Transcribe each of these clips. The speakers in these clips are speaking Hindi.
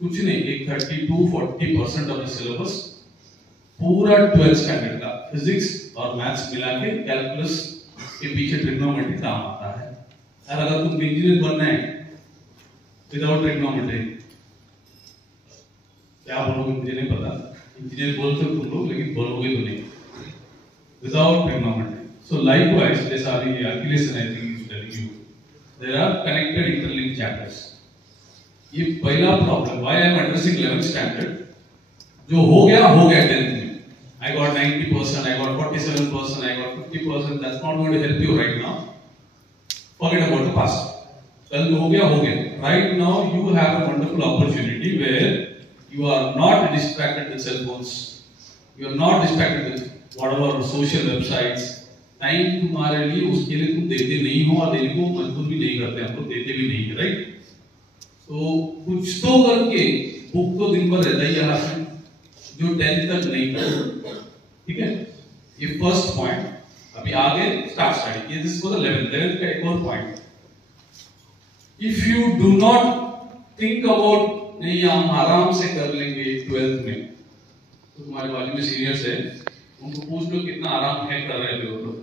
कुछ नहीं, एक 30-40% ऑफ द सिलेबस पूरा 12th स्टैंडर्ड का फिजिक्स और मैथ्स मिला के कैलकुलस के पीछे ट्रिग्नोमेट्री काम आता है। और अगर तुम इंजीनियर बनना है विदाउट ट्रिग्नोमेट्री, क्या बोलोगे मुझे नहीं पता, इंजीनियर बोलते हो तुम लोग लेकिन बोलोगे तो नहीं without trigonometry. So likewise this are the calculation I think is telling you there are connected interlinked chapters. ये पहला problem why I am addressing 11th standard, जो हो गया 10th में। I got 90%, I got 47%, I got 50%. That's not going to help you right now. Forget about the past. कल हो गया। Right now you have a wonderful opportunity where you are not distracted with cell phones. You are not distracted with whatever social websites. Time तुम्हारे लिए उसके लिए तुम देते नहीं हो और देने को मजबूर भी नहीं करते, हमको देते भी नहीं है, राइट? तो कुछ तो करके बुक तो दिन भर रहता ही है हाथ में, जो 10th तक नहीं था, ठीक है? ये फर्स्ट पॉइंट। अभी आगे स्टार्ट स्टडी, ये दिस फॉर द 11th का एक और point. If you do not think about नहीं हम आराम से कर लेंगे 12th में, तो तुम्हारे बाजू में सीनियर्स है, उनको पूछ लो कितना आराम है कर रहे हो लोग।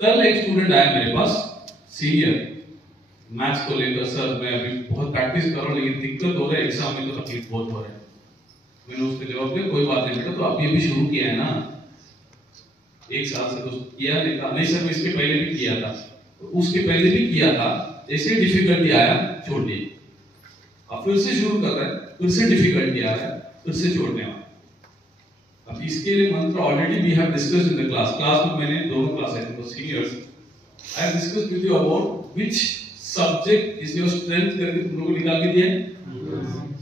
कल एक स्टूडेंट आया मेरे पास, सीनियर, मैथ्स को लेकर, सर मैं अभी बहुत प्रैक्टिस कर रहा हूँ लेकिन दिक्कत हो रहा है, एग्जाम में तो तकलीफ बहुत हो रहा है। मैंने उसके जवाब दिया कोई बात नहीं बेटा, तो अभी शुरू किया है ना, एक साल से तो किया नहीं था। नहीं सर मैं इसके पहले भी किया था, तो उसके पहले भी किया था, जैसे डिफिकल्टी आया छोड़ दिए, अब फिर से शुरू कर रहा है, फिर से डिफिकल्टी आ रहा है, फिर से छोड़ने वाला। अब इसके लिए मंत्र already we have discussed in the class में मैंने दोनों क्लास है तो seniors I have discussed with you about which subject is your strength करके तुम लोगों को निकाल के दिया है।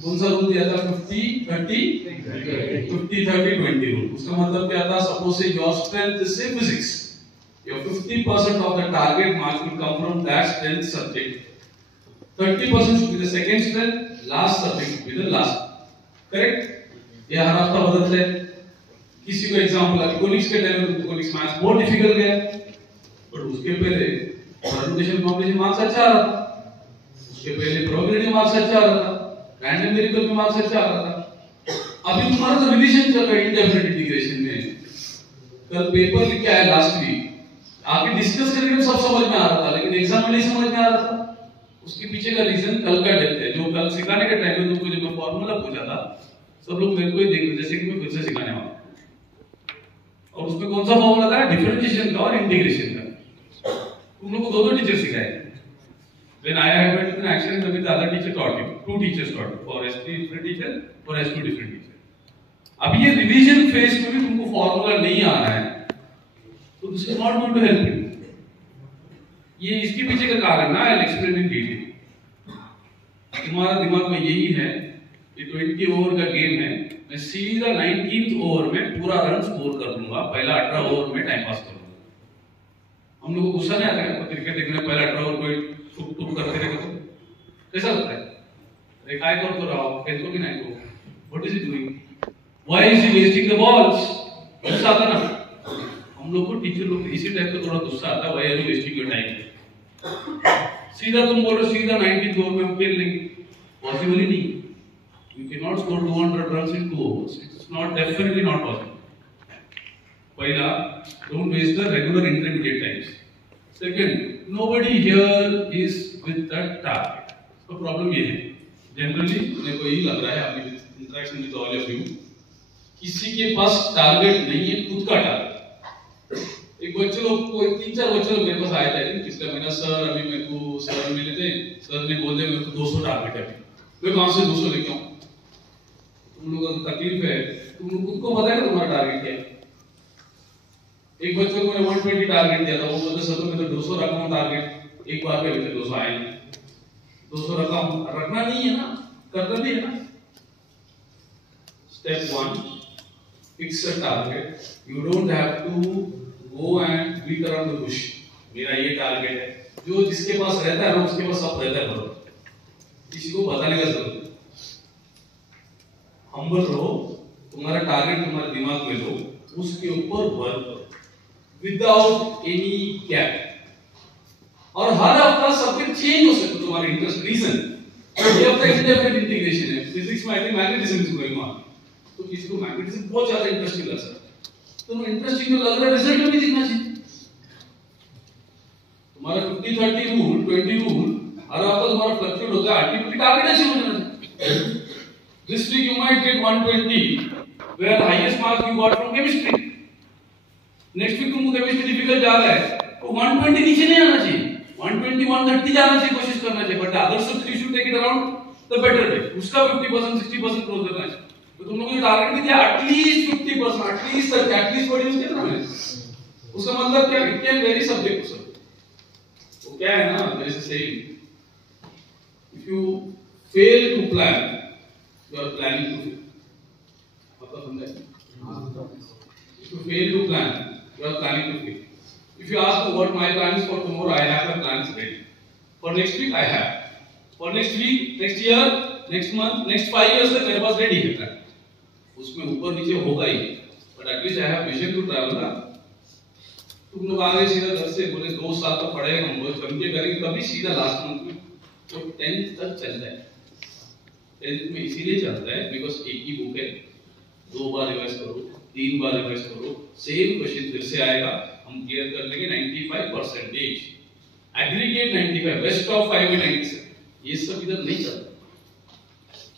कौन सा रूल दिया था? 50-30-20 रूल। उसका मतलब क्या था? सपोज से योर स्ट्रेंथ इज से physics, your 50% of the target marks will come from that strength subject, 30% should be the second strength, last subject should be the last, correct? ये हर हफ्ता बदलता है। किसी को एग्जांपल इकोनॉमिक्स के टाइम में इकोनॉमिक्स मैथ्स बहुत डिफिकल्ट गया, बट उसके पहले परमुटेशन कॉम्बिनेशन मार्क्स अच्छा आ रहा था, उसके पहले प्रोबेबिलिटी मार्क्स अच्छा आ रहा था, रैंडम वेरिएबल में मार्क्स अच्छा आ रहा था। अभी तुम्हारा तो रिवीजन चल रहा है इंडेफिनिट इंटीग्रेशन में, कल पेपर लिख के आया लास्ट वीक, आगे डिस्कस करके तो सब समझ में आ रहा था लेकिन एग्जाम में नहीं समझ में आ रहा था। उसके पीछे का रीजन कल का डेप्थ है, जो कल सिखाने के टाइम में तुमको जब मैं फार्मूला पूछा था सब लोग मेरे को ही देख रहे जैसे कि मैं खुद से सिखाने वाला, और उसमें कौन सा फॉर्मूला था? डिफरेंशिएशन का और इंटीग्रेशन का। तुम लोग को दो टीचर सिखाए। When I have went to an accident with the other teacher taught you, two teachers taught you, for S3 different teacher, for S2 different teacher. अब ये रिवीजन फेज में भी तुमको फॉर्मूला नहीं आ रहा है, तो this is not going to help you. ये इसके पीछे का कारण ना, I'll explain in detail। तुम्हारा दिमाग में यही है कि 20 ओवर का गेम है, मैं सीधा 19th ओवर में पूरा रन स्कोर कर दूंगा, पहला 18 ओवर में टाइम पास करूंगा। हम लोग को गुस्सा नहीं आता है क्रिकेट देखने पहला 18 ओवर कोई टुक करते रहेगा तो कैसा लगता है? अरे काय कर तो रहा हो, खेलतो भी नहीं तो, what is he doing, why is he wasting the balls? गुस्सा आता ना हम लोग को, टीचर लोग इसी टाइप का थोड़ा गुस्सा आता है, why are you wasting your time. सीधा तुम बोलो सीधा 19th ओवर में हम खेल लेंगे, पॉसिबल ही नहीं। You cannot score 200 runs in 2 overs. It's not, definitely not possible. Pahila, don't waste the regular intermediate times. Second, nobody here is with that target. So problem ये है, generally मेरे को यही लग रहा है अभी interaction with all of you, किसी के पास टारगेट नहीं है खुद का टारगेट। एक बच्चे लोग को 3-4 बच्चे लोग मेरे पास आए थे पिछले महीना, सर अभी मेरे को सर मिले थे, सर ने बोल दिया मेरे को 200 टारगेट है, मैं कहां से 200 लेके आऊं? तुम लोगों को तकलीफ है, तुम लोग खुद को पता है तुम्हारा टारगेट क्या है। एक बच्चे को मैंने 120 टारगेट दिया था, वो बोलते सर तो मैं तो 200 रखा हूं टारगेट, एक बार में 200 आए नहीं, 200 रखना नहीं है ना, करना भी है ना। Step 1, fix a target, you don't have to go and beat around the bush. मेरा ये टारगेट है, जो जिसके पास रहता है ना उसके पास सब रहता है, किसी को बताने का जरूरत नहीं। हम्बल रहो, तुम्हारा टारगेट तुम्हारे दिमाग में लो, उसके ऊपर वर्क करो विदाउट एनी गैप। और हर हफ्ता सब्जेक्ट चेंज हो सकता है, तुम्हारे इंटरेस्ट रीजन ये अपना इंडेफिनिट इंटीग्रेशन है। फिजिक्स में I think magnetism is going on, तो किसी को मैग्नेटिज्म बहुत ज्यादा इंटरेस्टिंग लग सकता है, तो इंटरेस्टिंग लग रहा है, रिजल्ट में भी दिखना चाहिए। तुम्हारा 50-30 रूल, 20 रूल हर हफ्ता तुम्हारा फ्लक्चुएट होता है, अल्टीमेटली टारगेट अचीव हो जाना। This week you might get 120, where the highest mark you got from chemistry. Next week तुमको केमिस्ट्री डिफिकल्ट जा रहा है, तो 120 नीचे नहीं आना चाहिए, 120 130 जाना चाहिए, कोशिश करना चाहिए, but other sub you should take it around the better day, उसका 50% 60% क्लोज करना चाहिए। तो तुम लोगों ने टारगेट भी दिया एटलीस्ट 50%, एटलीस्ट तक, एटलीस्ट बड़ी होती है ना मैंने, उसका मतलब क्या, it can very subject to subject. तो क्या है ना, there is a saying, if you fail to plan, you are planning to fail. मतलब समझे? If you fail to plan, you are planning to fail. If you ask me what my plan is for tomorrow, I have my plans ready. For next week, I have. For next week, next year, next month, next 5 years तक मेरे पास ready है plan. उसमें ऊपर नीचे होगा ही, but at least I have vision to travel ना। तुम लोग आ गए सीधा घर से, बोले 2 साल तक पढ़ेगा, हम लोग जम के करेंगे, तभी सीधा लास्ट मंथ में तो 10th तक चल जाए। 10th में इसीलिए चलता है बिकॉज़ एक ही बुक है, 2 बार रिवाइज करो, 3 बार रिवाइज करो, सेम क्वेश्चन फिर से आएगा, हम क्लियर कर लेंगे 95%, एग्रीगेट 95, बेस्ट ऑफ 5 में 97, ये सब इधर नहीं चलता।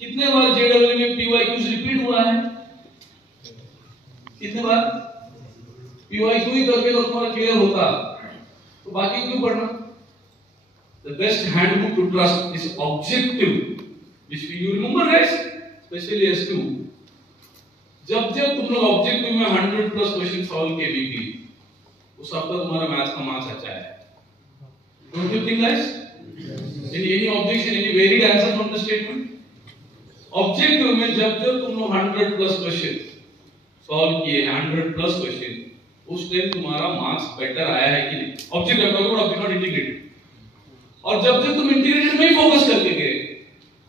कितने बार जेडब्ल्यू में पीवाईक्यूज रिपीट हुआ है, कितने बार पीवाईक्यू ही करके तो तुम्हारा क्लियर होता, तो बाकी क्यों पढ़ना। The best handbook to trust is objective, which you remember guys, especially S2, जब तुम लोग ऑब्जेक्टिव में 100+ क्वेश्चन सॉल्व किए वीकली, उस हफ्ता तुम्हारा मैथ्स का मार्क्स अच्छा है। Don't you think guys? Any objection, any varied answer from the statement? Objective में जब तुम लोग 100+ क्वेश्चन सॉल्व किए, 100+ क्वेश्चन, उस टाइम तुम्हारा मार्क्स बेटर आया है कि नहीं। ऑब्जेक्टिव नॉट इंटीग्रेटेड, और जब तुम इंटीग्रेटेड में ही फोकस करके गए,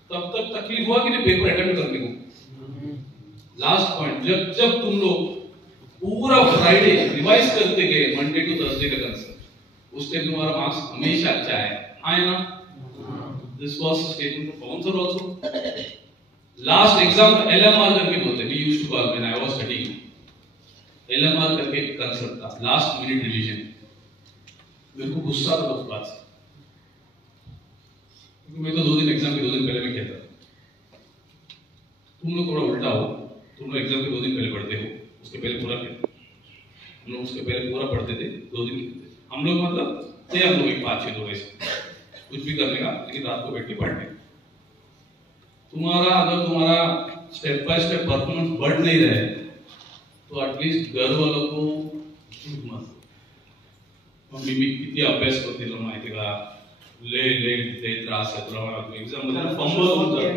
तब तक तकलीफ हुआ कि नहीं पेपर अटेम्प्ट करने को। लास्ट पॉइंट, जब तुम लोग पूरा फ्राइडे रिवाइज करते गए मंडे टू थर्सडे का कंसेप्ट, उस टाइम तुम्हारा मार्क्स हमेशा अच्छा है ना। This was statement of Pawan sir also. Last exam LMR करके बोलते, we used to call when I was studying, LMR करके कंसेप्ट था, लास्ट मिनट रिवीजन। मेरे को गुस्सा था उस बात से, मैं तो 2 दिन एग्जाम के 2 दिन पहले मैं कहता, तुम लोग थोड़ा उल्टा हो, तुम लोग एग्जाम के 2 दिन पहले पढ़ते हो, उसके पहले पूरा पढ़ते, हम लोग उसके पहले पूरा पढ़ते थे, 2 दिन हम लोग मतलब थे, हम लोग एक 5-6 लोग ऐसे कुछ भी करने का, लेकिन रात को बैठ के पढ़ने। अगर तुम्हारा स्टेप बाय स्टेप परफॉर्मेंस बढ़ नहीं रहे, तो एटलीस्ट घर वालों को मत, मम्मी मी किती अभ्यास करते लो माहिती का, ले त्रास है, थोड़ा एग्जाम मतलब फंबल हो जाता,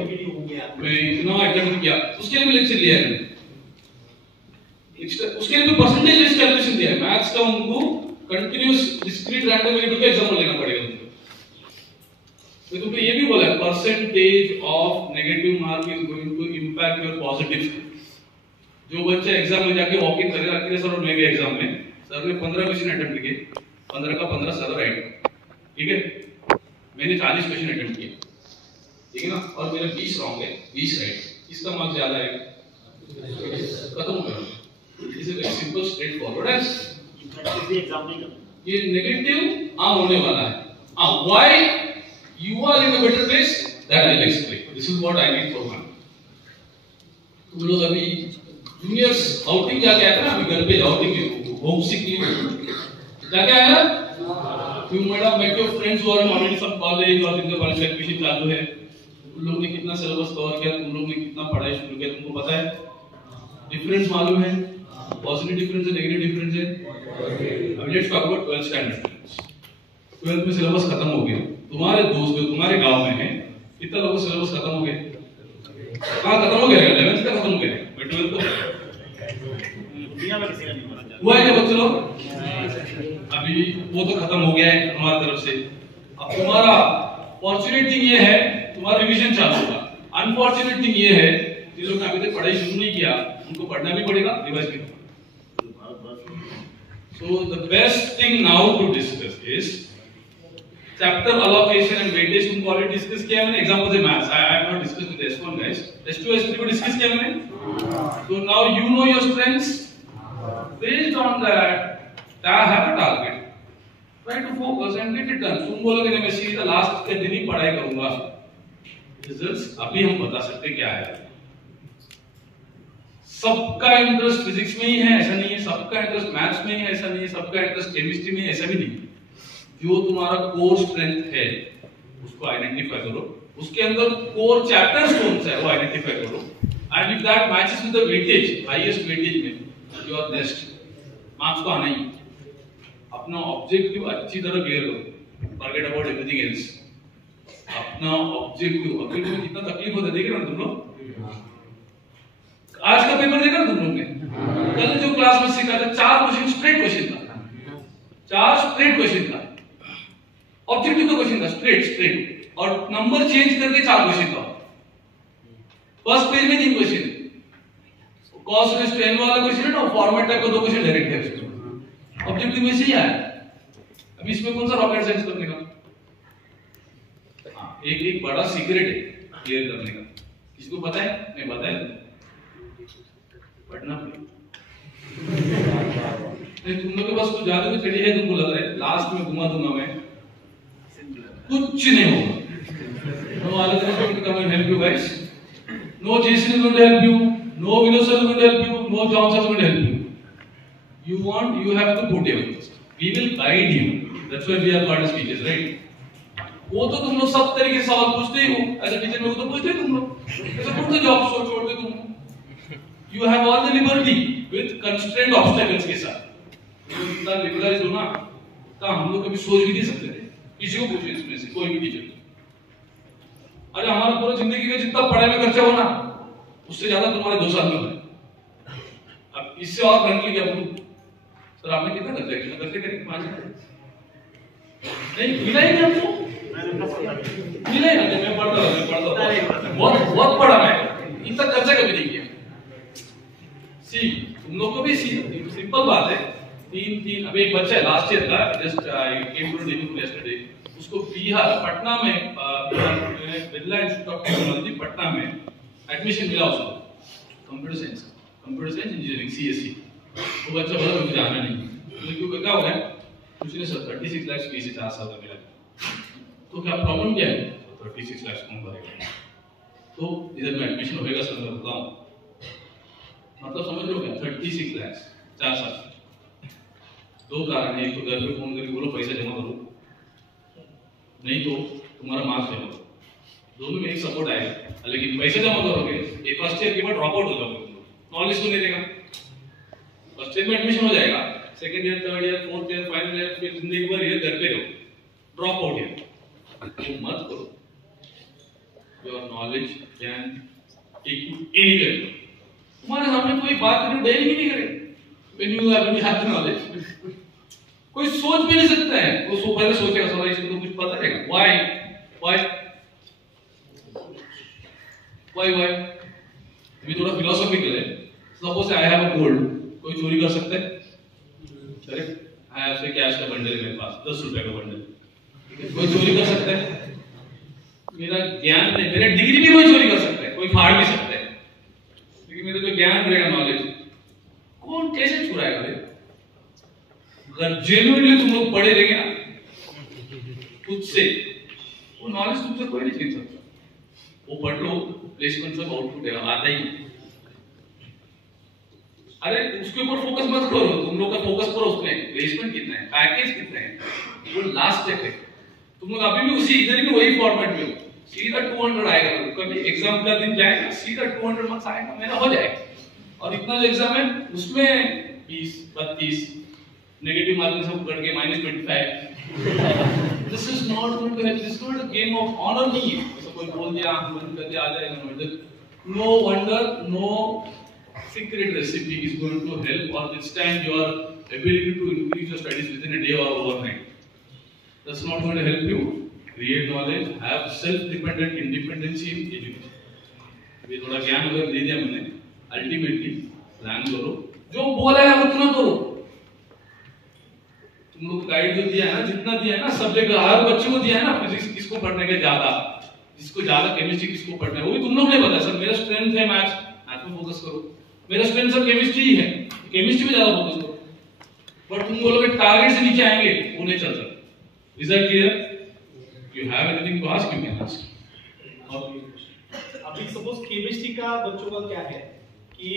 मैं इतना अटेम्प्ट किया, उसके लिए भी लेक्चर लिया है मैंने, उसके लिए भी परसेंटेज बेस्ड कैलकुलेशन दिया है मैथ्स का, उनको कंटीन्यूअस डिस्क्रीट रैंडम वेरिएबल का एग्जाम लेना पड़ेगा उनको। मैं तुमको ये भी बोला है, percentage of negative mark is going to impact your positive. जो बच्चा एग्जाम में जाके वॉक इन करेगा कि सर मैं गया एग्जाम में, सर ने 15 क्वेश्चन अटेम्प्ट किए, 15 का 15 सर राइट, ठीक है, मैंने 40 क्वेश्चन अटेम्प्ट किए, ठीक है ना, और मेरा 20 रॉन्ग है, 20 राइट, किसका मार्क्स ज्यादा है, खत्म हो गया। This is simple straightforward है, ये नेगेटिव होने वाला है। Why you are in a better place, that I will explain, this is what I need for one. तुम लोग अभी जूनियर्स आउटिंग जाके आए ना, अभी घर पे आउटिंग होम सिक जाके आए ना, You might have met your friends who are already from college और जिनके कॉलेज का एडमिशन चालू है, उन लोगों ने कितना सिलेबस कवर किया, तुम लोग ने कितना पढ़ाई शुरू किया, तुमको पता है, डिफरेंस मालूम है, पॉजिटिव डिफरेंस है, नेगेटिव डिफरेंस है। अब let's talk about 12th standard. 12th में सिलेबस खत्म हो गया, तुम्हारे दोस्त जो तुम्हारे गांव में है, कितना लोगों का सिलेबस खत्म हो गया, कहां खत्म हो गया, 11th का खत्म हो गया, 12th तो दुनिया में किसी का नहीं हुआ है बच्चों लोग, अभी वो तो खत्म हो गया है हमारी तरफ से। अब तुम्हारा फॉर्चुनेट थिंग ये है, तुम्हारा रिवीजन चालू होगा। अनफॉर्चुनेट थिंग ये है, जिन लोगों ने अभी तक पढ़ाई शुरू नहीं किया, उनको पढ़ना भी पड़ेगा, रिवाइज भी। So the best thing now to discuss is chapter allocation and weightage तुमको ऑलरेडी डिस्कस किया मैंने. एग्जांपल से maths I have not discuss with S1 guys. S2 S3 को डिस्कस किया मैंने. So now you know your strengths. Based on that, I have a target. Try to focus and get it done. तुम बोलोगे ना मैं सीधा लास्ट के दिन ही पढ़ाई करूंगा. रिजल्ट्स अभी हम बता सकते क्या है. सबका इंटरेस्ट फिजिक्स में ही है ऐसा नहीं है. सबका इंटरेस्ट मैथ्स में ही है ऐसा नहीं है. सबका इंटरेस्ट केमिस्ट्री में है ऐसा भी नहीं. जो तुम्हारा कोर स्ट्रेंथ है उसको आइडेंटिफाई करो. उसके अंदर कोर चैप्टर्स कौन सा है वो आइडेंटिफाई करो. And if that matches with the weightage, highest weightage में यू आर बेस्ट. मार्क्स तो आना ही. अपना ऑब्जेक्टिव अच्छी तरह क्लियर करो. Forget about everything else. अपना ऑब्जेक्टिव. अभी तुम्हें कितना तकलीफ होता है देख रहे हो तुम लोग. आज का पेपर देखा तुम लोग ने. कल जो क्लास में सिखा था 4 क्वेश्चन स्ट्रेट क्वेश्चन था. 4 स्ट्रेट क्वेश्चन था. ऑब्जेक्टिव का क्वेश्चन था स्ट्रेट और नंबर चेंज करके 4 क्वेश्चन था. फर्स्ट पेज में 3 question. cos raise to n वाला क्वेश्चन है ना, फॉर्मेट टाइप का 2 क्वेश्चन डायरेक्ट है उसमें. ऑब्जेक्टिव में से ही आया. अब इसमें कौन सा रॉकेट साइंस करने का. एक बड़ा सीक्रेट है क्लियर करने का. किसको पता है? नहीं पता है. पढ़ना नहीं. तुम लोग के पास कुछ ज्यादा कुछ चढ़ी है तुमको लग रहा है. लास्ट में घुमा दूंगा मैं. कुछ नहीं होगा. No Alex is going to come and help you guys. No Jason is going to help you. No Vinod is going to help you. No Johnson is going to help you. You have to put your interest. We will guide you. That's why we are called as teachers, right? वो तो तुम लोग सब तरीके से सवाल पूछते ही हो. ऐसे टीचर लोग तो पूछते ही तुम लोग. ऐसे कौन सा जॉब छोड़ते तुम. You have all the liberty with constrained obstacles के साथ. तो इतना लिबरलाइज हो ना, तो हम लोग कभी सोच भी नहीं सकते थे. किसी को पूछो इसमें से कोई भी टीचर. अरे हमारा पूरा जिंदगी का जितना पढ़ाई में खर्चा हो ना उससे ज्यादा तुम्हारे 2 साल में है. अब इससे और करने क्या बोलूं. सर आपने कितना खर्चा किया. खर्चे करेंगे 5 नहीं मिला ही नहीं हमको. मिला ही नहीं. मैं पढ़ता बहुत पढ़ा मैं. इतना खर्चा कभी नहीं किया. सी तुम लोग को भी सिंपल बात है. 3 अभी एक बच्चा है लास्ट ईयर का just I came to Delhi yesterday. उसको बिहार पटना में Birla institute of technology Patna में एडमिशन मिला उसको. Computer science engineering CSE. वो बच्चा बोला मुझे जाना नहीं. तो क्यों क्या हो गया. उसने सर 36 लाख फीस 4 साल का मिला. तो क्या प्रॉब्लम क्या है. 36 लाख कौन भरेगा. तो इधर में एडमिशन होएगा सर मैं बताऊं. मतलब समझ लो क्या 36 लाख 4 साल. 2 कारण है. एक तो घर पे फोन करके बोलो पैसा जमा करो, नहीं तो तुम्हारा मार्क्स जमा करो. दोनों में एक सपोर्ट आएगा. लेकिन पैसा जमा करोगे ये फर्स्ट ईयर के बाद ड्रॉप आउट हो जाओगे. नॉलेज तो नहीं देगा. फर्स्ट ईयर में एडमिशन हो जाएगा. Second year, third year, fourth year, final year, फिर जिंदगी भर ये घर पे रहो. ड्रॉप आउट है तो मत करो. Your knowledge can take you anywhere. तुम्हारे सामने कोई बात करो डेयरिंग ही नहीं करे. When you have the knowledge, कोई सोच भी नहीं सकता है. वो पहले सोचेगा सर इसको तो कुछ पता रहेगा. Why? अभी थोड़ा फिलोसॉफिकल है. Suppose I have a gold. कोई चोरी कर सकता है. करेक्ट. आई हैव से कैश का बंडल है मेरे पास 10 रुपए का बंडल. कोई चोरी कर सकता है. मेरा ज्ञान नहीं, मेरा डिग्री भी कोई चोरी कर सकता है. कोई फाड़ भी सकता है. लेकिन मेरा जो ज्ञान रहेगा नॉलेज कौन कैसे चुराएगा. अगर जेन्युइनली तुम लोग पढ़े रहेंगे ना खुद से, वो नॉलेज तुमसे कोई नहीं छीन सकता. वो पढ़ लो प्लेसमेंट सब आउटपुट है आता ही. अरे उसके ऊपर फोकस मत करो. तुम लोग का फोकस करो उसमें प्लेसमेंट कितना है, पैकेज कितना है, वो लास्ट स्टेप है. तुम लोग अभी भी उसी इधर भी वही फॉर्मेट में हो. सीधा 200 आएगा. कभी एग्जाम का दिन जाएगा सीधा 200 मार्क्स आएगा. मेरा हो जाएगा. और इतना जो एग्जाम है उसमें 20, 32 नेगेटिव मार्किंग सब कट के -25. This is not going to help. This is not a game of honour. नहीं है तो कोई बोल दिया बंद कर दिया आ जाएगा. No wonder no secret recipe is going to help और withstand your ability to increase your studies with in a day और overnight. That's not going to help you create knowledge, have self dependent independency in education. ये थोड़ा ज्ञान अगर दे दिया मैंने. अल्टीमेटली प्लान करो. जो बोला है उतना करो. तुम लोग गाइड जो दिया है ना, जितना दिया है ना सब्जेक्ट हर बच्चे को दिया है ना, फिजिक्स किसको पढ़ने के ज्यादा, जिसको ज्यादा केमिस्ट्री किसको पढ़ना है, वो भी तुम लोग ने बताया सर मेरा स्ट्रेंथ है मैथ्स, मैथ्स में फोकस करो, मेरा स्ट्रेंथ सर केमिस्ट्री ही है, केमिस्ट्री में ज्यादा फोकस करो। बट तुम बोलोगे टारगेट से नीचे आएंगे, वो नहीं चल सकता। Is that clear? You have anything to ask, you can ask. अभी सपोज केमिस्ट्री का बच्चों का क्या है कि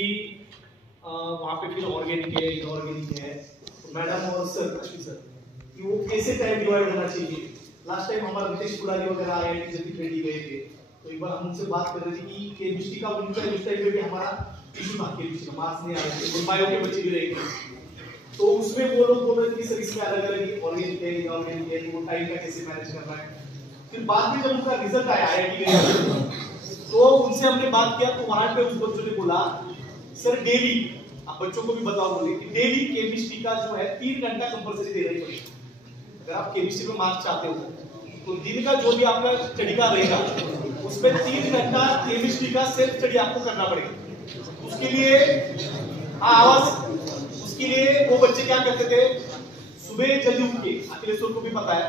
वहाँ पे फिर ऑर्गेनिक है, इनऑर्गेनिक है, तो मैडम और सर अश्विन सर कि वो कैसे टाइम डिवाइड होना चाहिए। लास्ट टाइम हमारा रितेश पुरानी वगैरह आए टीचर की ट्रेनिंग गए थे, तो एक बार हम उनसे बात कर रहे थे कि केमिस्ट्री का उनका इस टाइम पे भी हमारा इशू था, केमिस्ट्री का मार्क्स नहीं आ रहे थे और बायो के बच्चे भी रहेंगे, तो उसमें वो लोग बोल रहे थे कि सर इसमें अलग अलग ऑर्गेनिक है, इनऑर्गेनिक है, वो टाइम का कैसे मैनेज करना है। फिर बाद में जब उनका रिजल्ट आया IIT का, तो उनसे हमने बात किया, तो वहां पे उस बच्चों ने बोला सर डेली, आप बच्चों को भी बताओ बोले कि डेली केमिस्ट्री का जो है 3 घंटा कंपलसरी देना ही पड़ेगा। अगर आप केमिस्ट्री में मार्क्स चाहते हो तो दिन का जो भी आपका स्टडी का रहेगा उसमें 3 घंटा केमिस्ट्री का सेल्फ स्टडी आपको करना पड़ेगा। उसके लिए आवाज, उसके लिए वो बच्चे क्या करते थे, सुबह जल्दी उठ के, अखिलेश सर को भी पता है,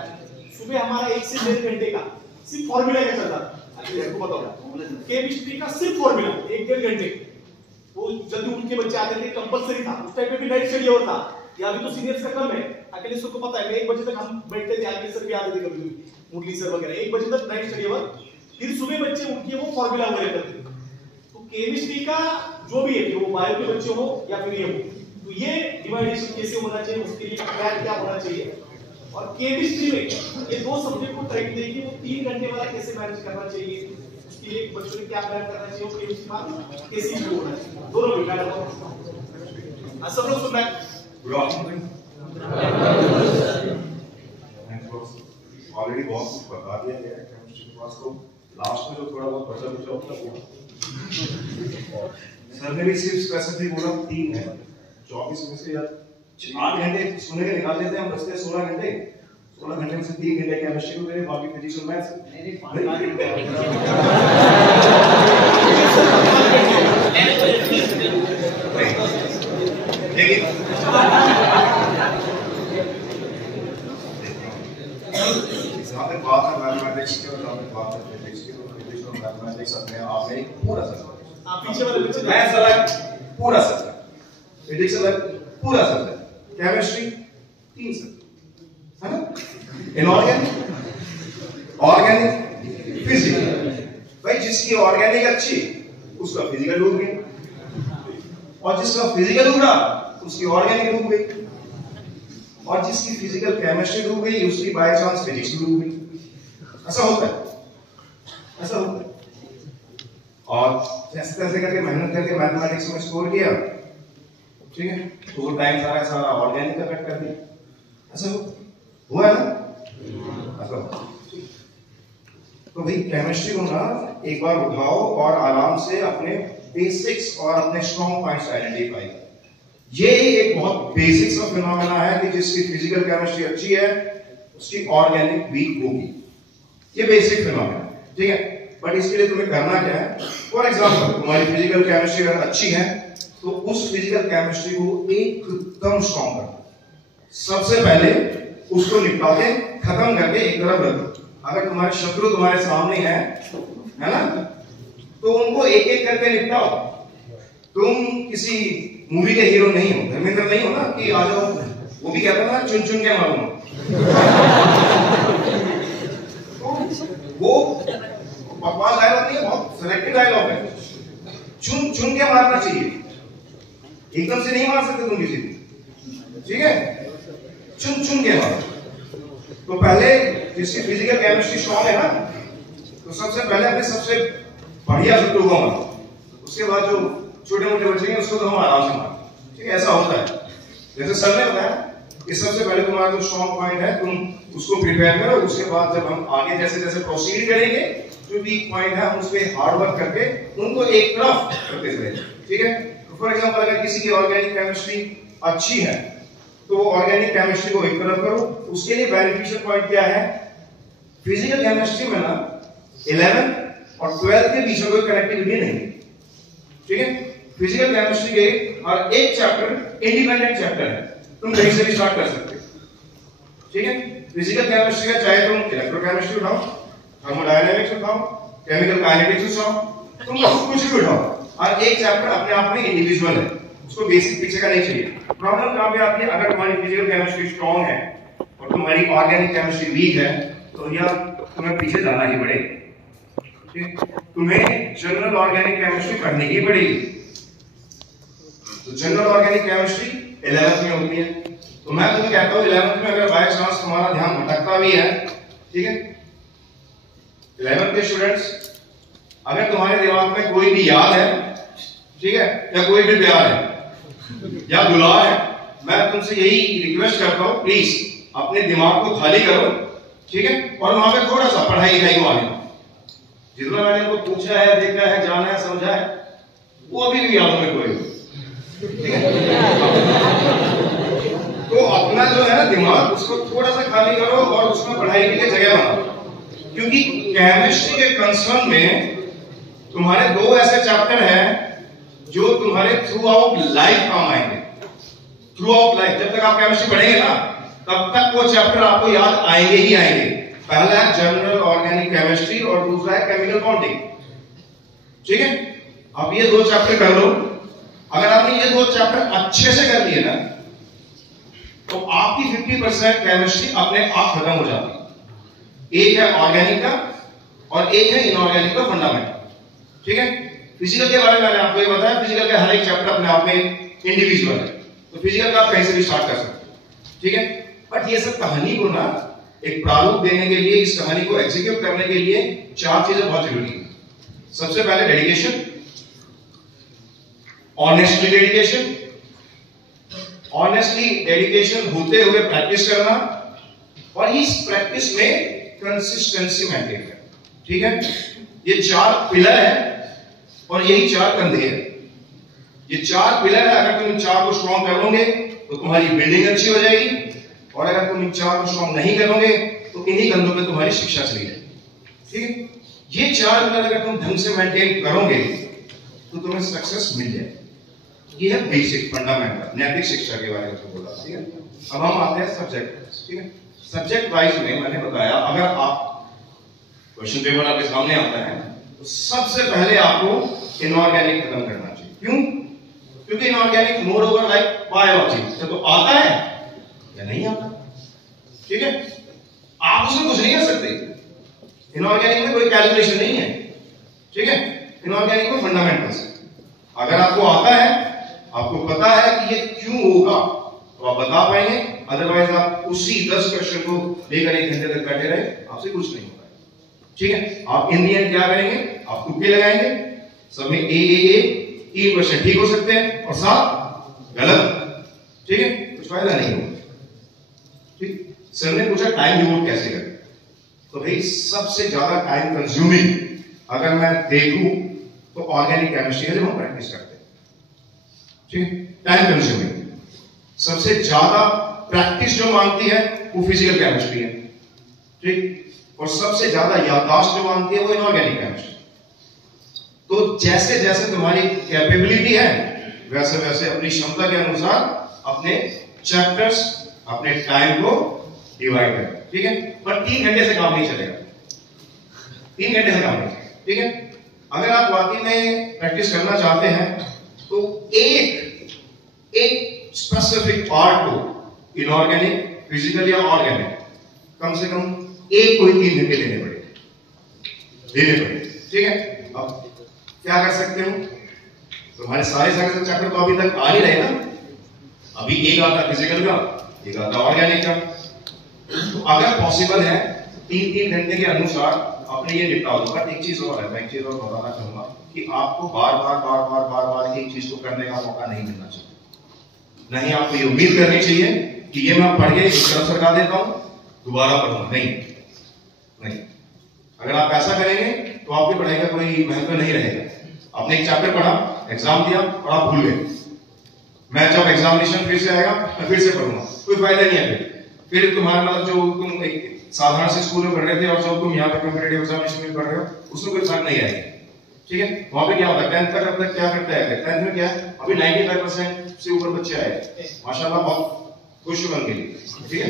सुबह हमारा 1 से 1.5 घंटे का सिर्फ फॉर्मूला का चलता था। अखिलेश को पता होगा केमिस्ट्री का सिर्फ फॉर्मूला 1-1.5 घंटे, वो जल्दी उठ के बच्चे आते थे, कंपलसरी था। उस टाइम पे भी नाइट स्टडी और था, या अभी तो सीनियर्स का कम है। अखिलेश सर को पता है 1 बजे तक हम बैठते थे, अखिलेश सर भी आते थे कभी, मुरली सर वगैरह 1 बजे तक नाइट स्टडी और फिर सुबह बच्चे उठ के वो फॉर्मूला वगैरह करते थे। तो केमिस्ट्री का जो भी है, वो बायो के बच्चे हो या फिर ये हो, तो ये डिवाइडेशन कैसे होना चाहिए, उसके लिए प्लान क्या होना चाहिए। और केमिस्ट्री में ये 2 सब्जेक्ट को टाइम देके वो 3 घंटे वाला कैसे मैनेज करना चाहिए, उसके लिए बच्चों ने क्या प्लान करना चाहिए, और केमिस्ट्री में कैसे इंप्रूव होना चाहिए, दोनों भी मैडम। सब लोग सुन रहे हैं? ऑलरेडी बहुत कुछ बता दिया गया है केमिस्ट्री के पास, तो लास्ट में जो थोड़ा बहुत बचा होता है सर ने भी सिर्फ स्पेसिफिक बोला 3 है, 24 में से यार 8 घंटे सोने के निकाल लेते हैं हम, बचते 16 घंटे। 16 घंटे में से 3 घंटे केमिस्ट्री को करें, बाकी फिजिक्स और मैथ्स। बात है मैथमेटिक्स की और बात है फिजिक्स की, तो फिजिक्स और मैथमेटिक्स अपने आप में एक पूरा सब्जेक्ट, आप पीछे वाले बच्चे मैथ्स अलग पूरा सब्जेक्ट, फिजिक्स अलग पूरा सब्जेक्ट, केमिस्ट्री 3 सब्जेक्ट है ना, इनऑर्गेनिक, ऑर्गेनिक, फिजिकल। भाई जिसकी ऑर्गेनिक अच्छी उसका फिजिकल डूब गई, और जिसका फिजिकल डूबा उसकी ऑर्गेनिक डूब गई, और जिसकी फिजिकल केमिस्ट्री डूब गई उसकी बाय चांस फिजिक्स डूब गई। ऐसा होता है, ऐसा होता है। और जैसे तैसे करके मेहनत करके मैथमेटिक्स में स्कोर किया, ठीक है, तो वो टाइम सारा ऑर्गेनिक का कट कर दिया। ऐसा हुआ है ना, ऐसा। तो भाई केमिस्ट्री को ना एक बार उठाओ और आराम से अपने बेसिक्स और अपने स्ट्रॉन्ग पॉइंट्स आइडेंटिफाई करो। ये एक बहुत बेसिक सा फिनोमेना है कि जिसकी फिजिकल केमिस्ट्री अच्छी है उसकी ऑर्गेनिक वीक होगी, ये बेसिक फिनोमेना, ठीक है। बट इसके लिए तुम्हें करना क्या है, फॉर एग्जांपल तुम्हारी फिजिकल केमिस्ट्री अगर अच्छी है तो उस फिजिकल केमिस्ट्री को एकदम स्ट्रॉन्ग करना। सबसे पहले उसको निपटा के खत्म करके एक तरफ रख दो। अगर तुम्हारे शत्रु तुम्हारे सामने है ना, तो उनको एक एक करके निपटाओ। तुम किसी मूवी के हीरो नहीं हो, धर्मेंद्र नहीं हो ना कि आ जाओ, वो भी कहता था चुन चुन के मारूंगा। तो वो बकवास डायलॉग नहीं है, बहुत सिलेक्टिव डायलॉग है। चुन चुन के मारना चाहिए, एकदम से नहीं मार सकते तुम किसी को, ठीक है, चुन चुन के मारो। तो पहले जिसकी फिजिकल केमिस्ट्री स्ट्रॉन्ग है ना, तो सबसे पहले अपने सबसे बढ़िया शत्रु को मारो, उसके बाद जो छोटे मोटे बच्चे हैं उसको तो हम आराम से मारो, ठीक है। ऐसा होता है, जैसे सर ने बताया कि सबसे पहले तुम्हारा जो स्ट्रॉन्ग पॉइंट है तुम उसको प्रिपेयर करो, उसके बाद जब हम आगे जैसे जैसे प्रोसीड करेंगे जो वीक पॉइंट है हम उस पे हार्ड वर्क करके उनको एक तरफ करते चले, ठीक है। तो फॉर एग्जांपल अगर किसी की ऑर्गेनिक केमिस्ट्री अच्छी है तो ऑर्गेनिक केमिस्ट्री को एक तरफ करो। उसके लिए बेनिफिशियल पॉइंट क्या है, फिजिकल केमिस्ट्री में ना 11 और 12 के बीच में कोई कनेक्टिविटी नहीं, ठीक है। फिजिकल केमिस्ट्री के हर एक चैप्टर इंडिपेंडेंट चैप्टर है, तुम कहीं से भी स्टार्ट कर सकते हो, ठीक है। फिजिकल केमिस्ट्री का चाहे तुम इलेक्ट्रोकेमिस्ट्री उठाओ, थर्मोडायनामिक्स उठाओ, केमिकल काइनेटिक्स उठाओ, तुम कुछ भी उठाओ, और एक चैप्टर अपने आप में इंडिविजुअल है, उसको बेसिक पीछे का नहीं चाहिए। प्रॉब्लम कहां पे आती है? अगर तुम्हारी फिजिकल केमिस्ट्री स्ट्रांग है और तुम्हारी ऑर्गेनिक केमिस्ट्री वीक है, तो यार तुम्हें पीछे जाना ही पड़ेगा। तुम्हें जनरल ऑर्गेनिक केमिस्ट्री पढ़नी ही पड़ेगी। तो जनरल ऑर्गेनिक केमिस्ट्री 11th में होती है। तो मैं तुम्हें कहता हूं 11th में अगर बाय चांस तुम्हारा ध्यान भटकता भी है, ठीक है, 11th के स्टूडेंट्स, अगर तुम्हारे दिमाग में कोई भी याद है, ठीक है, या कोई भी प्यार है या दुलार है, मैं तुमसे यही रिक्वेस्ट करता हूं, प्लीज अपने दिमाग को खाली करो, ठीक है, और वहां पे थोड़ा सा पढ़ाई लिखाई को आने दो। जितना मैंने इनको पूछा है, देखा है, जाना है, समझा है, वो अभी भी याद में कोई, ठीक है। तो अपना जो है ना दिमाग, उसको थोड़ा सा खाली करो और उसमें पढ़ाई के लिए जगह बनाओ, क्योंकि केमिस्ट्री के कंसर्न में तुम्हारे 2 ऐसे चैप्टर हैं जो तुम्हारे थ्रू आउट लाइफ काम आएंगे। थ्रू आउट लाइफ, जब तक आप केमिस्ट्री पढ़ेंगे ना, तब तक वो चैप्टर आपको याद आएंगे ही आएंगे। पहला है जनरल ऑर्गेनिक केमिस्ट्री और दूसरा है केमिकल बॉन्डिंग, ठीक है। अब ये 2 चैप्टर कर लो। अगर आपने ये 2 चैप्टर अच्छे से कर लिए ना, तो आपकी 50% केमिस्ट्री अपने आप खत्म हो जाती है। एक है ऑर्गेनिक का और एक है इनऑर्गेनिक का फंडामेंटल, ठीक है। फिजिकल के बारे में मैंने आपको ये बताया, फिजिकल का हर एक चैप्टर अपने आप में इंडिविजुअल है, तो फिजिकल का आप कहीं से भी स्टार्ट कर सकते हैं, ठीक है। बट ये सब कहानी को ना एक प्रारूप देने के लिए, इस कहानी को एग्जीक्यूट करने के लिए 4 चीजें बहुत जरूरी है। सबसे पहले dedication, honestly dedication, honestly dedication होते हुए प्रैक्टिस करना, और इस प्रैक्टिस में कंसिस्टेंसी मेंटेन करना, ठीक है। ये 4 पिलर है और यही 4 कंधे हैं। ये 4 पिलर है, अगर तुम इन 4 को स्ट्रॉन्ग कर लोगे तो तुम्हारी बिल्डिंग अच्छी हो जाएगी, और अगर तुम इन 4 को स्ट्रॉन्ग नहीं करोगे तो इन्हीं कंधों पे तुम्हारी शिक्षा चली जाएगी, ठीक है। ये 4 पिलर अगर तुम ढंग से मेंटेन करोगे तो तुम्हें सक्सेस मिल जाएगी। ये है बेसिक फंडामेंटल नैतिक शिक्षा के बारे में बोला, ठीक है। अब हम आते हैं सब्जेक्ट, ठीक है। सब्जेक्ट वाइज में मैंने बताया, अगर आप क्वेश्चन पेपर आपके सामने आता है तो सबसे पहले आपको इनऑर्गेनिक खत्म करना चाहिए। क्यों? क्योंकि inorganic more over like biology, तो आता है या नहीं आता, ठीक है। आप उसमें कुछ नहीं कर सकते। इनऑर्गेनिक में कोई कैलकुलेशन नहीं है, ठीक है। इनऑर्गेनिक में फंडामेंटल्स है। अगर आपको आता है, आपको पता है कि ये क्यों होगा, तो आप बता पाएंगे, अदरवाइज आप उसी 10 क्वेश्चन को लेकर 1 घंटे तक बैठे रहे, आपसे कुछ नहीं होगा, ठीक है। आप इन दी एंड क्या करेंगे? आप तुक्के लगाएंगे, सब में ए 3 क्वेश्चन ठीक हो सकते हैं और 7 गलत, ठीक है, कुछ फायदा नहीं होगा, ठीक। सर ने पूछा टाइम डिवोट कैसे करें, तो भाई सबसे ज्यादा टाइम कंज्यूमिंग अगर मैं देखूं तो ऑर्गेनिक केमिस्ट्री है, जो हम प्रैक्टिस करते हैं, ठीक। टाइम कंज्यूमिंग सबसे ज्यादा प्रैक्टिस जो मांगती है वो फिजिकल केमिस्ट्री है, ठीक। और सबसे ज्यादा याददाश्त जो मांगती है वो इनऑर्गेनिक केमिस्ट्री। तो जैसे जैसे तुम्हारी कैपेबिलिटी है, वैसे वैसे अपनी क्षमता के अनुसार अपने चैप्टर्स, अपने टाइम को डिवाइड करें, ठीक है। पर 3 घंटे से काम नहीं चलेगा, 3 घंटे से काम नहीं चलेगा, ठीक है। अगर आप वाकई में प्रैक्टिस करना चाहते हैं तो एक स्पेसिफिक पार्ट को इनऑर्गेनिक, फिजिकल या ऑर्गेनिक, कम से कम एक को ही 3 घंटे देने पड़ेंगे, ठीक है। अब क्या कर सकते हो? तुम्हारे सारे चैप्टर तो अभी तक आ ही रहे ना, अभी एक आता फिजिकल का, एक आता ऑर्गेनिक का। तो अगर पॉसिबल है 3-3 घंटे के अनुसार अपने ये निपटा दो। बट एक चीज और है, मैं एक चीज और बताना चाहूंगा कि आपको बार बार एक चीज को करने का मौका नहीं मिलना चाहिए। नहीं आपको ये उम्मीद करनी चाहिए कि ये मैं पढ़ के इस तरफ सरका देता हूं, दोबारा पढ़ूंगा, नहीं। अगर आप ऐसा करेंगे तो आपकी पढ़ाई का कोई महत्व नहीं रहेगा। आपने एक चैप्टर पढ़ा, एग्जाम दिया और आप भूल गए, मैं जब एग्जामिनेशन फिर से आएगा मैं फिर से पढ़ूंगा, कोई फायदा नहीं है। फिर तुम्हारा मतलब जो तुम एक साधारण से स्कूल में पढ़ रहे थे और जो तुम यहाँ पे कॉम्पिटिटिव एग्जामिनेशन में पढ़ रहे हो, उसमें कोई फर्क नहीं आएगा, ठीक है। वहां पे क्या होता है, 10th तक अब तक क्या करते हैं, 10th में क्या है, अभी 95% से ऊपर बच्चे आए, माशाल्लाह बहुत खुशबन के लिए, ठीक है।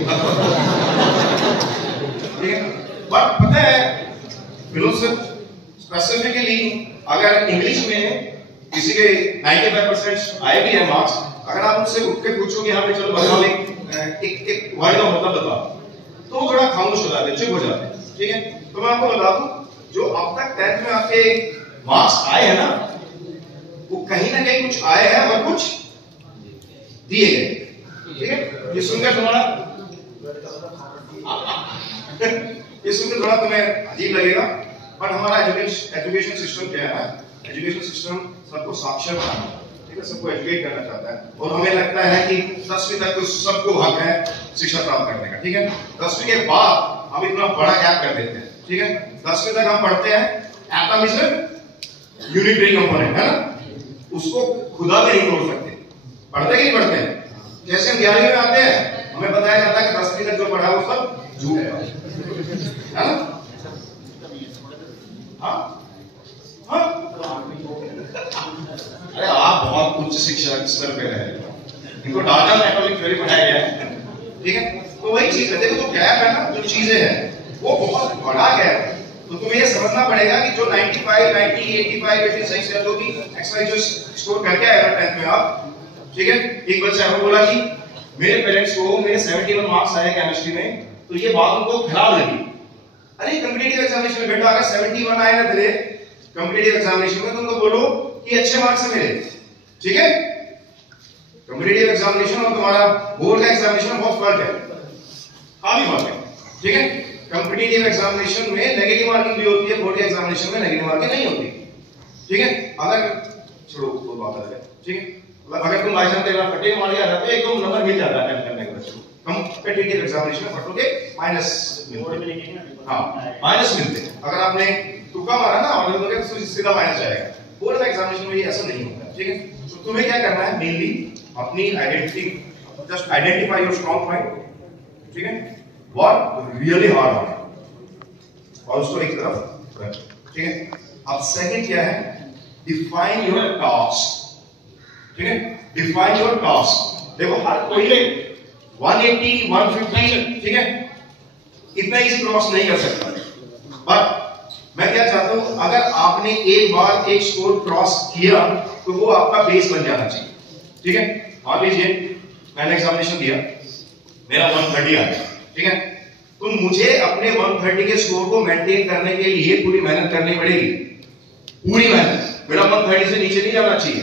ठीक है, बट पता है विनोद सर, स्पेसिफिकली अगर इंग्लिश में किसी के 95% आए भी है मार्क्स, अगर आप उनसे उठ के पूछो कि हाँ भाई चलो बताओ एक वर्ड का मतलब बताओ, तो वो थोड़ा खामोश हो जाते हैं, चुप हो जाते हैं, ठीक है। तो मैं आपको बता दूं, जो अब तक 10th में आपके मार्क्स आए हैं ना, वो कहीं ना कहीं कुछ आए हैं और कुछ दिए गए, ठीक है। ये सुनकर तुम्हारा ये सुनकर थोड़ा तुम्हें अजीब लगेगा, बट हमारा एजुकेशन सिस्टम क्या है, एजुकेशन सिस्टम सबको साक्षर बनाना, ठीक है, सबको एजुकेट करना चाहता है, और हमें लगता है कि 10वीं तक तो सबको हक है शिक्षा प्राप्त करने का, ठीक है। 10वीं के बाद हम इतना बड़ा गैप कर देते हैं, ठीक है। 10वीं तक हम पढ़ते हैं atom is a unitary component, है ना, उसको खुदा भी नहीं तोड़ सकते, पढ़ते कि नहीं पढ़ते हैं। जैसे हम 11वीं में आते हैं, हमें बताया जाता है कि 10वीं तक जो पढ़ा वो सब झूठ है ना। हाँ हाँ, अरे आप बहुत उच्च शिक्षा स्तर पे रहे, इनको डाटा नेटवर्क थ्योरी पढ़ाया गया है, ठीक है। तो वही चीज है, देखो जो गैप है ना, जो चीजें हैं वो बहुत बड़ा गैप है। तो तुम्हें ये समझना पड़ेगा कि जो 95, 90, 85, 86 या जो भी एक्सवाइज जो स्कोर करके आएगा 10th में आप, ठीक है। एक बच्चा हमें बोला कि मेरे पेरेंट्स को मेरे 71 मार्क्स आए केमिस्ट्री में, तो ये बात उनको खराब लगी। अरे कॉम्पिटिटिव एग्जामिनेशन में बेटा अगर 71 आए ना तेरे कॉम्पिटिटिव एग्जामिनेशन में, तो उनको बोलो कि अच्छे मार्क्स है मेरे, ठीक है। कॉम्पिटिटिव एग्जामिनेशन और तुम्हारा बोर्ड का एग्जामिनेशन बहुत फर्क है, काफी फर्क है, ठीक है। कॉम्पिटिटिव एग्जामिनेशन में नेगेटिव मार्किंग भी होती है, बोर्ड के एग्जामिनेशन में नेगेटिव मार्किंग नहीं होती, ठीक है। अगर छोड़ो वो बात है, ठीक है। अगर तुम लाइसेंस तेरा फटे मार लिया तो एक दो नंबर मिल जाता है करने के बच्चों को। कॉम्पिटिटिव एग्जामिनेशन में फटोगे माइनस मिलते, हाँ माइनस मिलते। अगर आपने तुक्का मारा ना और दोगे तो सीधा माइनस जाएगा। बोर्ड का एग्जामिनेशन में ये ऐसा नहीं होता, ठीक है। तो तुम्हें क्या करना है, मेनली अपनी identity, just identify your strong point, ठीक है, व्हाट रियली हार्ड है, और उसको एक तरफ रखो, ठीक है। अब सेकंड क्या है, डिफाइन योर टास्क, ठीक है। Define your task. देखो हर कोई 180, 150, ठीक है, इतना इजी क्रॉस नहीं कर सकता, बट मैं क्या चाहता हूं, अगर आपने एक बार एक स्कोर क्रॉस किया तो वो आपका बेस बन जाना चाहिए, ठीक है। मान लीजिए मैंने एग्जामिनेशन दिया, मेरा 130 आ गया, ठीक है। तो मुझे अपने 130 के स्कोर को मेंटेन करने के लिए पूरी मेहनत करनी पड़ेगी, पूरी मेहनत। मेरा 130 से नीचे नहीं जाना चाहिए,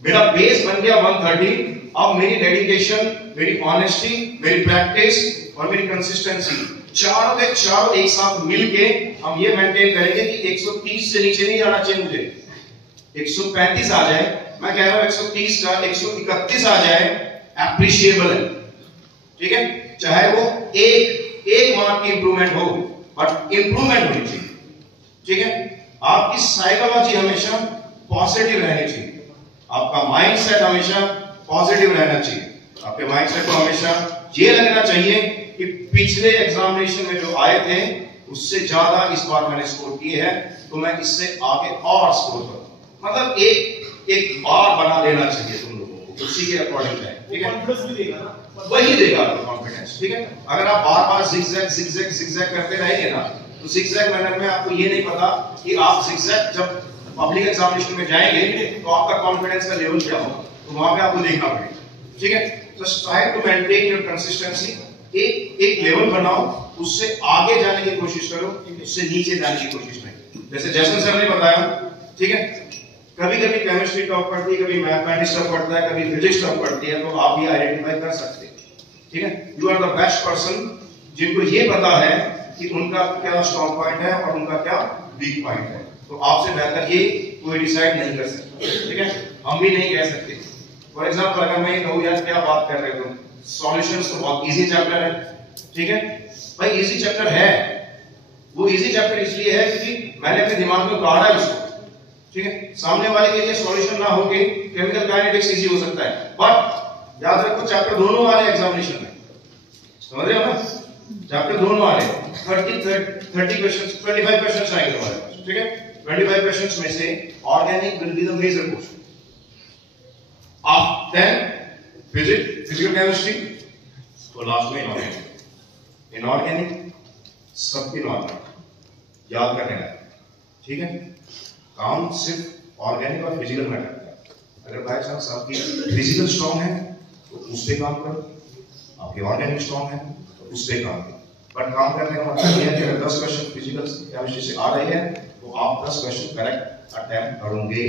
मेरा बेस बन गया 130। अब मेरी डेडिकेशन, मेरी ऑनेस्टी, मेरी प्रैक्टिस और मेरी कंसिस्टेंसी, चारों के चारों एक साथ मिलके हम ये मेंटेन करेंगे कि 130 से नीचे नहीं जाना चाहिए मुझे, 135 आ जाए, मैं कह रहा हूं 130 का 131 आ जाए, एप्रिशिएबल है, ठीक है। चाहे वो एक मार्क की इंप्रूवमेंट हो, बट इंप्रूवमेंट होनी चाहिए, ठीक है। आपकी साइकोलॉजी हमेशा पॉजिटिव रहनी चाहिए, आपका माइंडसेट हमेशा पॉजिटिव रहना चाहिए। आपके माइंडसेट को हमेशा ये लगना चाहिए कि पिछले एग्जामिनेशन में जो आए थे उससे ज्यादा इस बार मैंने स्कोर किए हैं, तो मैं इससे आगे और स्कोर करूं। मतलब एक बार बना लेना चाहिए तुम लोगों को, उसी के अकॉर्डिंग है, ठीक है। कॉन्फिडेंस भी देगा ना, वही देगा कॉन्फिडेंस, ठीक है। अगर आप बार बार जिगजैग करते रहेंगे ना, तो जिगजैग मैनर में आपको ये नहीं पता कि आप जिगजैग जब पब्लिक एग्जामिनेशन में जाएंगे तो आपका कॉन्फिडेंस का लेवल क्या होगा, तो वहां पे आपको देखना पड़ेगा, ठीक है। तो try to maintain your consistency, एक लेवल बनाओ, उससे आगे जाने की कोशिश करो, उससे नीचे जाने की कोशिश नहीं। जैसे जैसन सर ने बताया, ठीक है, कभी कभी केमिस्ट्री टॉप पढ़ती है, कभी मैथमेटिक्स टॉप पढ़ता है, कभी फिजिक्स टॉप पढ़ती है, तो आप ये आइडेंटिफाई कर सकते हैं, ठीक है। You are the best person जिनको ये पता है कि उनका क्या स्ट्रॉन्ग पॉइंट है और उनका क्या वीक पॉइंट है, तो आपसे बेहतर ये कोई डिसाइड नहीं कर सकता, ठीक है। हम भी नहीं कह सकते। फॉर एग्जांपल अगर मैं ये कहूं यार क्या बात कर रहे हो तुम, सॉल्यूशंस तो बहुत इजी चैप्टर है, ठीक है भाई, इजी चैप्टर है। वो इजी चैप्टर इसलिए है क्योंकि मैंने अपने दिमाग में उतारा है उसको, ठीक है। सामने वाले के लिए सॉल्यूशन ना होके केमिकल काइनेटिक्स इजी हो सकता है, बट याद रखो चैप्टर दोनों वाले एग्जामिनेशन में, समझ रहे हो ना, चैप्टर दोनों वाले 30 क्वेश्चंस, 25 क्वेश्चंस आएंगे हमारे पास, ठीक है। 25 क्वेश्चंस में से organic will be the major portion, then physical chemistry, तो लास्ट में इनऑर्गेनिक सबके नॉर्मल याद करने का, ठीक है। काम सिर्फ ऑर्गेनिक और फिजिकल में करता है। अगर बाय चांस आपकी फिजिकल स्ट्रॉन्ग है तो उस पर काम करो, आपकी ऑर्गेनिक स्ट्रॉन्ग है तो उस पर काम करो। बट काम करने का मतलब यह है कि अगर 10 क्वेश्चन फिजिकल केमिस्ट्री से आ रहे हैं तो आप 10 क्वेश्चन करेक्ट अटेम्प्ट करोगे।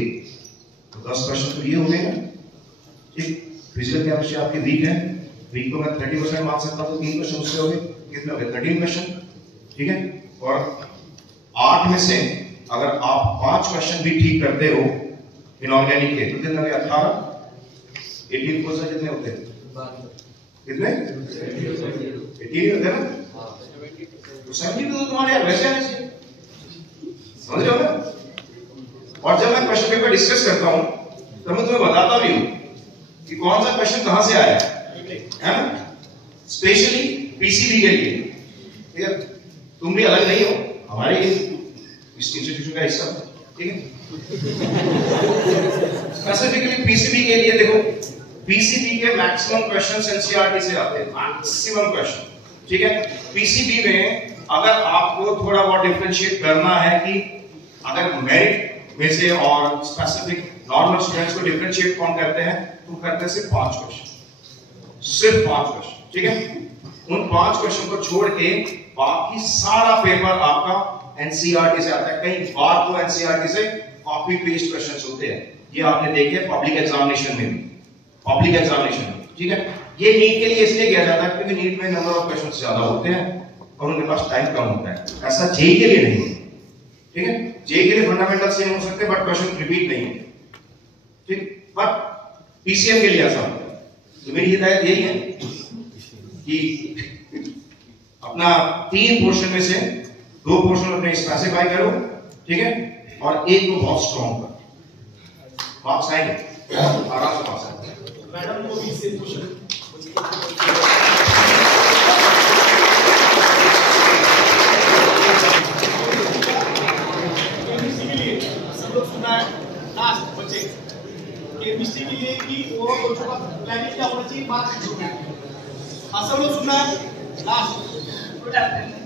तो 10 क्वेश्चन तो ये हो गए ना, ठीक। फिजिकल केमिस्ट्री आपकी वीक है, वीक को मैं 30% मान सकता हूँ, तो 3 क्वेश्चन उससे हो गए, कितने हो गए 13 क्वेश्चन, ठीक है। और 8 में से अगर आप 5 क्वेश्चन भी ठीक करते हो इनऑर्गेनिक के तो कितने हो गए 18, 18% कितने होते हैं, कितने 18 होते हैं ना, तो 70 तो तुम्हारे यार वैसे आने चाहिए, समझ रहे हो ना। और जब मैं क्वेश्चन पेपर डिस्कस करता हूं तो मैं तुम्हें बताता भी हूं कि कौन सा क्वेश्चन कहां से आया है ना, स्पेशली पीसीबी के लिए, ठीक है। तुम भी अलग नहीं हो, हमारे इस इंस्टीट्यूशन का हिस्सा, ठीक है। स्पेसिफिकली पीसीबी के लिए देखो, पीसीबी के मैक्सिमम क्वेश्चंस एनसीईआरटी से आते हैं, मैक्सिमम क्वेश्चन, ठीक है। पीसीबी में अगर आपको थोड़ा बहुत डिफरेंशिएट करना है कि अगर मेरिट में से और स्पेसिफिक नॉर्मल स्टूडेंट्स को डिफरेंशिएट कौन करते हैं, तो करते हैं सिर्फ 5 क्वेश्चन, सिर्फ 5 क्वेश्चन, ठीक है। उन 5 क्वेश्चन को छोड़ के बाकी सारा पेपर आपका एनसीईआरटी से आता है। कई बार तो एनसीईआरटी से कॉपी पेस्ट क्वेश्चंस होते हैं, ये आपने देखे पब्लिक एग्जामिनेशन में भी, पब्लिक एग्जामिनेशन में, ठीक है। ये नीट के लिए इसलिए किया जाता है क्योंकि नीट में नंबर ऑफ क्वेश्चंस ज्यादा होते हैं और उनके पास टाइम कम होता है। ऐसा जेईई के लिए नहीं होता, ठीक है। जेईई के लिए फंडामेंटल सेम हो सकते हैं बट क्वेश्चन रिपीट नहीं होते, ठीक। बट पीसीएम के लिए ऐसा होता है। तो मेरी हिदायत यही है कि अपना 3 पोर्शन में से 2 पोर्शन अपने स्पेसिफाई करो, ठीक है, और एक को बहुत स्ट्रॉन्ग करो, मार्क्स आएंगे, आराम से मार्क्स आएंगे। मैडम को भी सेम क्वेश्चन लास्ट बच्चे केमिस्ट्री के लिए कि वो बच्चों का प्लानिंग क्या होना चाहिए, मार्क्स इंप्रूवमेंट। हाँ सब लोग सुनना है लास्ट। Good afternoon.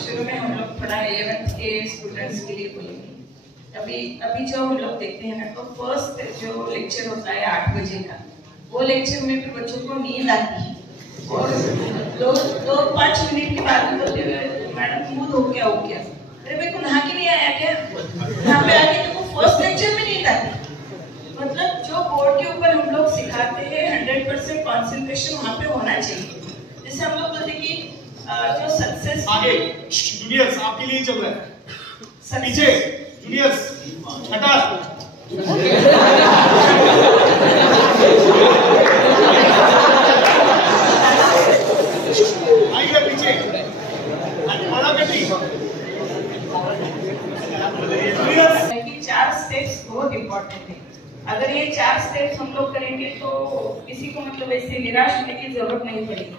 शुरू में हम लोग थोड़ा 11th के स्टूडेंट्स के लिए बोलेंगे। अभी जो हम लोग देखते हैं ना, तो फर्स्ट जो लेक्चर होता है 8 बजे का, वो लेक्चर में भी बच्चों को नींद आती है और 2-5 मिनट के बाद बोलते हुए मैडम मुंह धो क्या हो गया, अरे मेरे को नहा के नहीं आया क्या, यहाँ पे आके देखो फर्स्ट लेक्चर में नींद आती। मतलब जो बोर्ड के ऊपर हम लोग सिखाते हैं 100% कॉन्सेंट्रेशन वहाँ पे होना चाहिए। जैसे हम लोग बोलते कि जो सक्सेस आगे जूनियर्स आपके लिए चल रहा है, पीछे जूनियर्स हटा आइए पीछे बड़ा गति। 4 स्टेप्स बहुत इम्पोर्टेंट है। अगर ये 4 स्टेप्स हम लोग करेंगे तो किसी को मतलब ऐसे निराश होने की जरूरत नहीं पड़ेगी।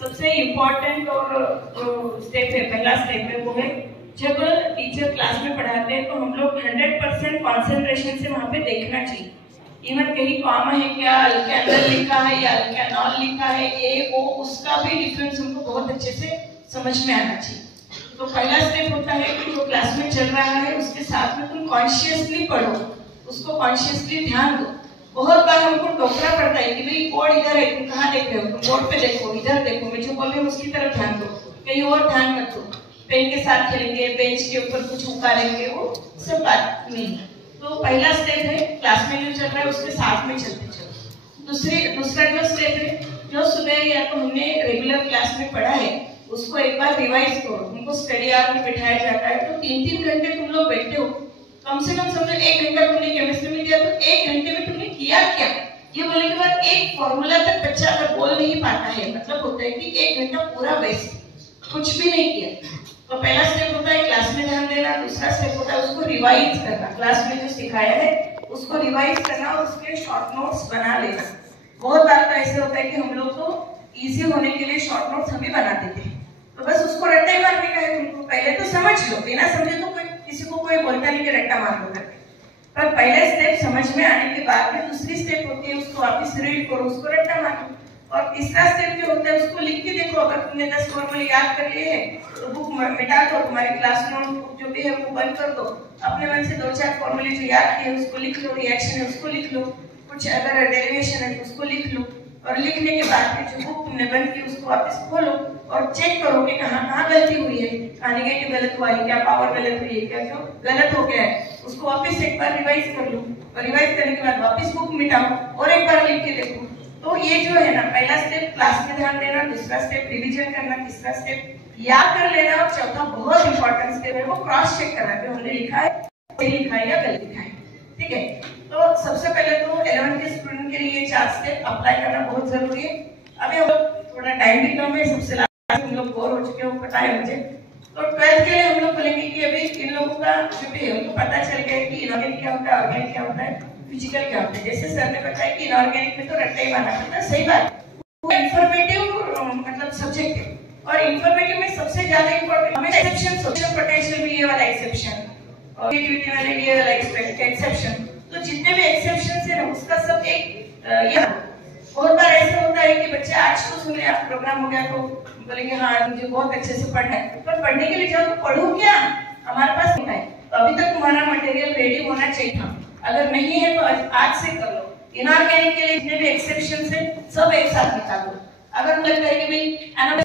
सबसे इम्पोर्टेंट और स्टेप है, पहला स्टेप है वो है जब टीचर क्लास में पढ़ाते हैं तो हम लोग 100% कॉन्सेंट्रेशन से वहाँ पे देखना चाहिए। इवन कहीं कॉमा है क्या, अल्केनॉल लिखा है या अल्केनॉल लिखा है, ए ओ, उसका भी डिफरेंस हमको बहुत अच्छे से समझ में आना चाहिए। तो पहला स्टेप होता है कि जो क्लास में चल रहा है उसके साथ में तुम कॉन्शियसली पढ़ो, उसको कॉन्शियसली ध्यान दो। बहुत बार हमको टोकना पड़ता है कि भाई बोर्ड इधर है, तुम कहाँ देख रहे हो, तुम बोर्ड पे देखो, इधर देखो, मैं जो बोल रही हूँ उसकी तरफ ध्यान दो, कहीं और ध्यान मत दो। पेन के साथ खेलेंगे, बेंच के ऊपर कुछ उकारेंगे, वो सब बात नहीं है। तो पहला स्टेप है क्लास में जो चल रहा है उसके साथ में चलते चलो। दूसरा जो स्टेप है, जो सुबह या तो हमने रेगुलर क्लास में पढ़ा है उसको एक बार रिवाइज करो। तुमको स्टडी आवर में बिठाया जाता है तो 3-3 घंटे तुम लोग बैठते हो, कम से कम समझो 1 घंटा तुमने केमिस्ट्री में दिया तो 1 घंटे में तुमने किया क्या। ये बोलने के बाद एक फॉर्मूला तक बच्चा अगर बोल नहीं पाता है मतलब होता है कि 1 घंटा पूरा वेस्ट, कुछ भी नहीं किया। तो पहला स्टेप होता है क्लास में ध्यान देना, दूसरा स्टेप होता है उसको रिवाइज करना, क्लास में जो सिखाया है उसको रिवाइज करना और उसके शॉर्ट नोट्स बना लेना। बहुत बार तो ऐसे होता है कि हम लोग तो इजी होने के लिए शॉर्ट नोट्स हम भी बनाते थे, तो बस उसको रट्टा ही मारने का है तुमको। पहले तो समझ लो, बिना समझे तो कोई किसी को कोई बोलता नहीं कि रट्टा मार लो करके, पर पहले स्टेप समझ में आने के बाद में दूसरी स्टेप होती है उसको वापिस रीड करो, उसको रट्टा मारो। और तीसरा स्टेप जो होता है उसको लिख के देखो। अगर तुमने 10 फॉर्मूले याद कर लिए हैं तो बुक मिटा दो, तुम्हारे क्लास नोट जो भी है वो बंद कर दो, अपने मन से 2-4 फॉर्मूले जो याद किए उसको लिख लो, रिएक्शन है उसको लिख लो, कुछ अगर डेरिवेशन है तो उसको लिख लो, और लिखने के बाद फिर जो बुक तुमने बंद की उसको वापस खोलो और चेक करो कि कहाँ गलती हुई है, कहाँ नेगेटिव गलत हुआ है, क्या पावर गलत हुई है, क्या जो गलत हो गया है उसको वापस एक बार रिवाइज कर लो, और रिवाइज करने के बाद वापस बुक मिटाओ और एक बार लिख के देखो। तो ये जो है ना, पहला स्टेप क्लास में ध्यान देना, दूसरा स्टेप रिवीजन करना, तीसरा स्टेप याद कर लेना, और चौथा बहुत इंपॉर्टेंट स्टेप है वो क्रॉस चेक करना कि हमने लिखा है सही लिखा है या गलत लिखा है। ठीक है, तो सबसे पहले तो 11th के स्टूडेंट के लिए 4 स्टेप अप्लाई करना बहुत जरूरी है। अभी हम लोग थोड़ा टाइम भी कम है, सबसे लास्ट हम लोग बोर हो चुके हो, पता है मुझे। तो 12th के लिए हम लोग बोलेंगे कि अभी इन लोगों का जो भी है उनको पता चल गया कि इनऑर्गेनिक क्या होता है, ऑर्गेनिक क्या होता है, फिजिकल क्या होता है। जैसे सर ने बताया कि इनऑर्गेनिक में तो रट्टा ही मारना पड़ता है, सही बात, वो इंफॉर्मेटिव मतलब सब्जेक्ट है, और इंफॉर्मेटिव में सबसे ज्यादा इंपॉर्टेंट हमें एक्सेप्शन, सोशल पोटेंशियल भी ये वाला एक्सेप्शन, और क्रिएटिविटी वाले ये वाला एक्सेप्शन, तो जितने भी एक्सेप्शन है ना उसका सब एक ये बहुत बार ऐसा होता है कि बच्चे आज तो सुन रहे आप प्रोग्राम हो गया तो बोलेंगे हाँ मुझे बहुत अच्छे से पढ़ना है, पर पढ़ने के लिए जाओ तो पढ़ो क्या, हमारे पास नहीं है। तो अभी तक तुम्हारा मटेरियल रेडी होना चाहिए था, अगर नहीं है तो आज से कर लो। इनऑर्गेनिक के लिए जितने भी एक्सेप्शन है सब एक साथ निकाल दो। अगर लगता है कि भाई